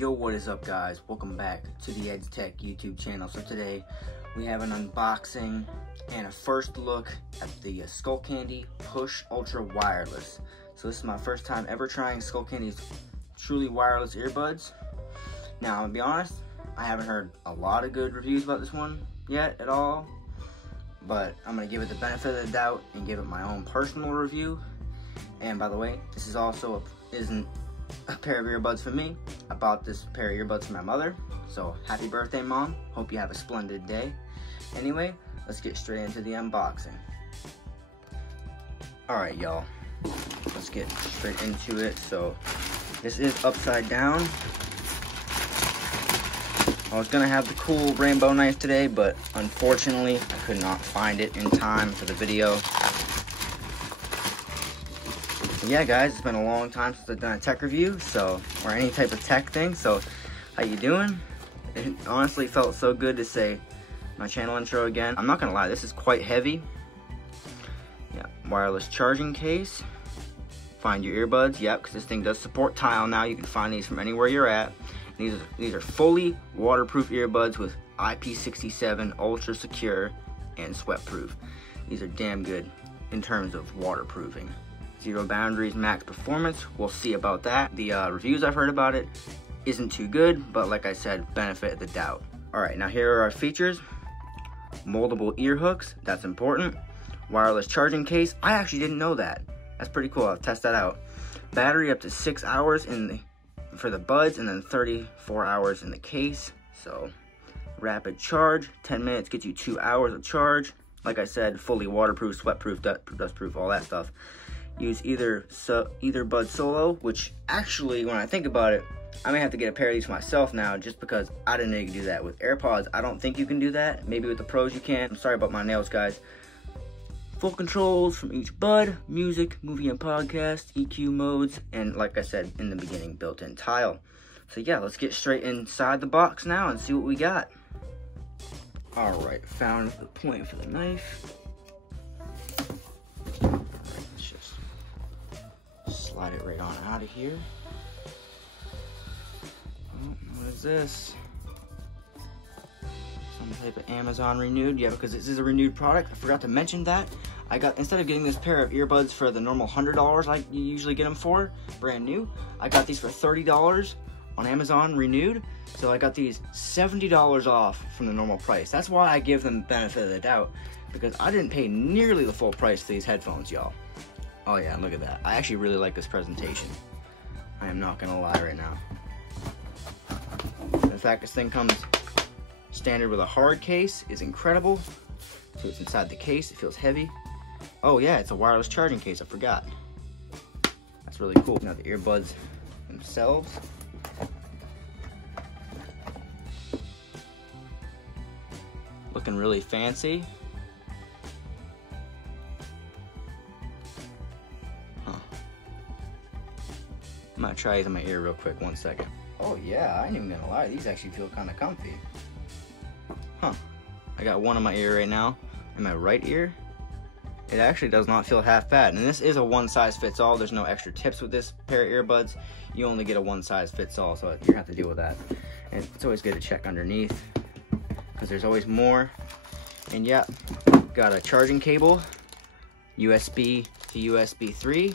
Yo, what is up guys? Welcome back to the EdsTekk YouTube channel. So today we have an unboxing and a first look at the Skullcandy Push Ultra Wireless. So this is my first time ever trying Skullcandy's truly wireless earbuds. Now, I'm gonna be honest, I haven't heard a lot of good reviews about this one yet at all, but I'm gonna give it the benefit of the doubt and give it my own personal review. And by the way, this is also isn't a pair of earbuds for me. I bought this pair of earbuds for my mother. So happy birthday, Mom. Hope you have a splendid day. Anyway, let's get straight into the unboxing. Alright, y'all. Let's get straight into it. So this is upside down. I was gonna have the cool rainbow knife today, but unfortunately I could not find it in time for the video. Yeah guys, it's been a long time since I've done a tech review, or any type of tech thing, so how you doing? It honestly felt so good to say my channel intro again. I'm not gonna lie, this is quite heavy. Yeah, wireless charging case. Find your earbuds, yep, because this thing does support tile now. You can find these from anywhere you're at. These are fully waterproof earbuds with IP67 ultra secure and sweat proof. These are damn good in terms of waterproofing. Zero boundaries, max performance. We'll see about that. The reviews I've heard about it isn't too good, but like I said, benefit of the doubt. All right, now here are our features. Moldable ear hooks, that's important. Wireless charging case, I actually didn't know that. That's pretty cool, I'll test that out. Battery up to 6 hours for the buds, and then 34 hours in the case. So rapid charge, 10 minutes gets you 2 hours of charge. Like I said, fully waterproof, sweat-proof, dust-proof, all that stuff. Use either bud solo, which actually, when I think about it, I may have to get a pair of these for myself now, just because I didn't know you could do that. With AirPods, I don't think you can do that. Maybe with the pros you can. I'm sorry about my nails, guys. Full controls from each bud, music, movie and podcast, EQ modes, and like I said in the beginning, built-in tile. So yeah, let's get straight inside the box now and see what we got. All right, found the point for the knife. Slide it right on out of here. Oh, what is this? Some type of Amazon renewed. Yeah, because this is a renewed product. I forgot to mention that. I got, instead of getting this pair of earbuds for the normal $100 like you usually get them for, brand new, I got these for $30 on Amazon renewed. So I got these $70 off from the normal price. That's why I give them the benefit of the doubt, because I didn't pay nearly the full price for these headphones, y'all. Oh yeah, look at that. I actually really like this presentation. I am not gonna lie right now. The fact this thing comes standard with a hard case is incredible. So it's inside the case, it feels heavy. Oh yeah, it's a wireless charging case, I forgot. That's really cool. Now the earbuds themselves. Looking really fancy. I'm gonna try these in my ear real quick, 1 second. Oh yeah, I ain't even gonna lie, these actually feel kind of comfy. Huh, I got one in my ear right now, in my right ear. It actually does not feel half bad, and this is a one size fits all. There's no extra tips with this pair of earbuds. You only get a one size fits all, so you're gonna have to deal with that. And it's always good to check underneath, because there's always more. And yeah, got a charging cable, USB to USB 3,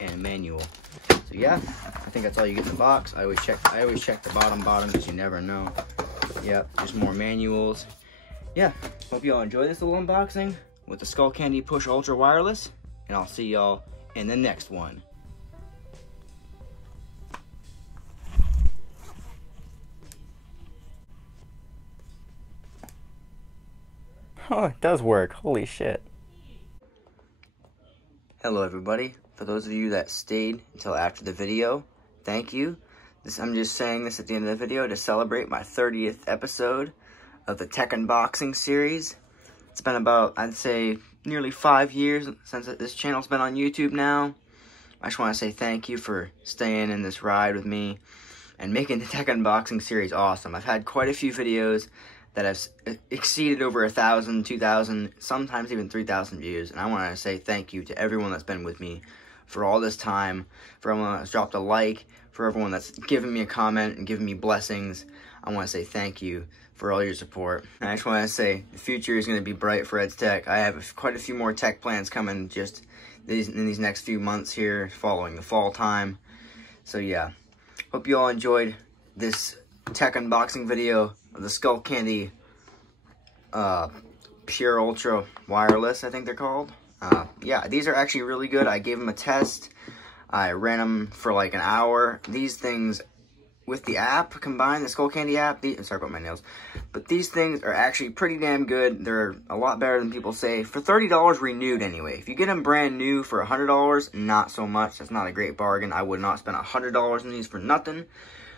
and manual. So yeah, I think that's all you get in the box. I always check the bottom because you never know. Yep, just more manuals. Yeah, hope you all enjoy this little unboxing with the Skullcandy Push Ultra Wireless, and I'll see y'all in the next one. Oh, it does work. Holy shit. Hello everybody. For those of you that stayed until after the video, thank you. I'm just saying this at the end of the video to celebrate my 30th episode of the tech unboxing series. It's been about, I'd say, nearly 5 years since this channel's been on YouTube now. I just want to say thank you for staying in this ride with me and making the tech unboxing series awesome. I've had quite a few videos that have exceeded over 1,000, 2,000, sometimes even 3,000 views. And I want to say thank you to everyone that's been with me for all this time, for everyone that's dropped a like, for everyone that's given me a comment and given me blessings. I want to say thank you for all your support. And I just want to say the future is going to be bright for EdsTekk. I have quite a few more tech plans coming just in these next few months here following the fall time. So yeah, hope you all enjoyed this tech unboxing video of the Skullcandy Pure Ultra Wireless, I think they're called. Yeah, these are actually really good. I gave them a test. I ran them for like an hour. These things, with the app combined, the Skullcandy app, sorry about my nails, but these things are actually pretty damn good. They're a lot better than people say. For $30 renewed anyway. If you get them brand new for $100, not so much. That's not a great bargain. I would not spend $100 on these for nothing.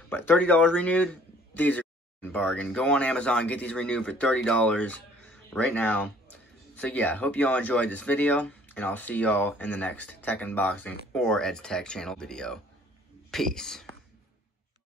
But $30 renewed, these are a bargain. Go on Amazon, get these renewed for $30 right now. So yeah, hope you all enjoyed this video, and I'll see y'all in the next tech unboxing or EdsTekk channel video. Peace.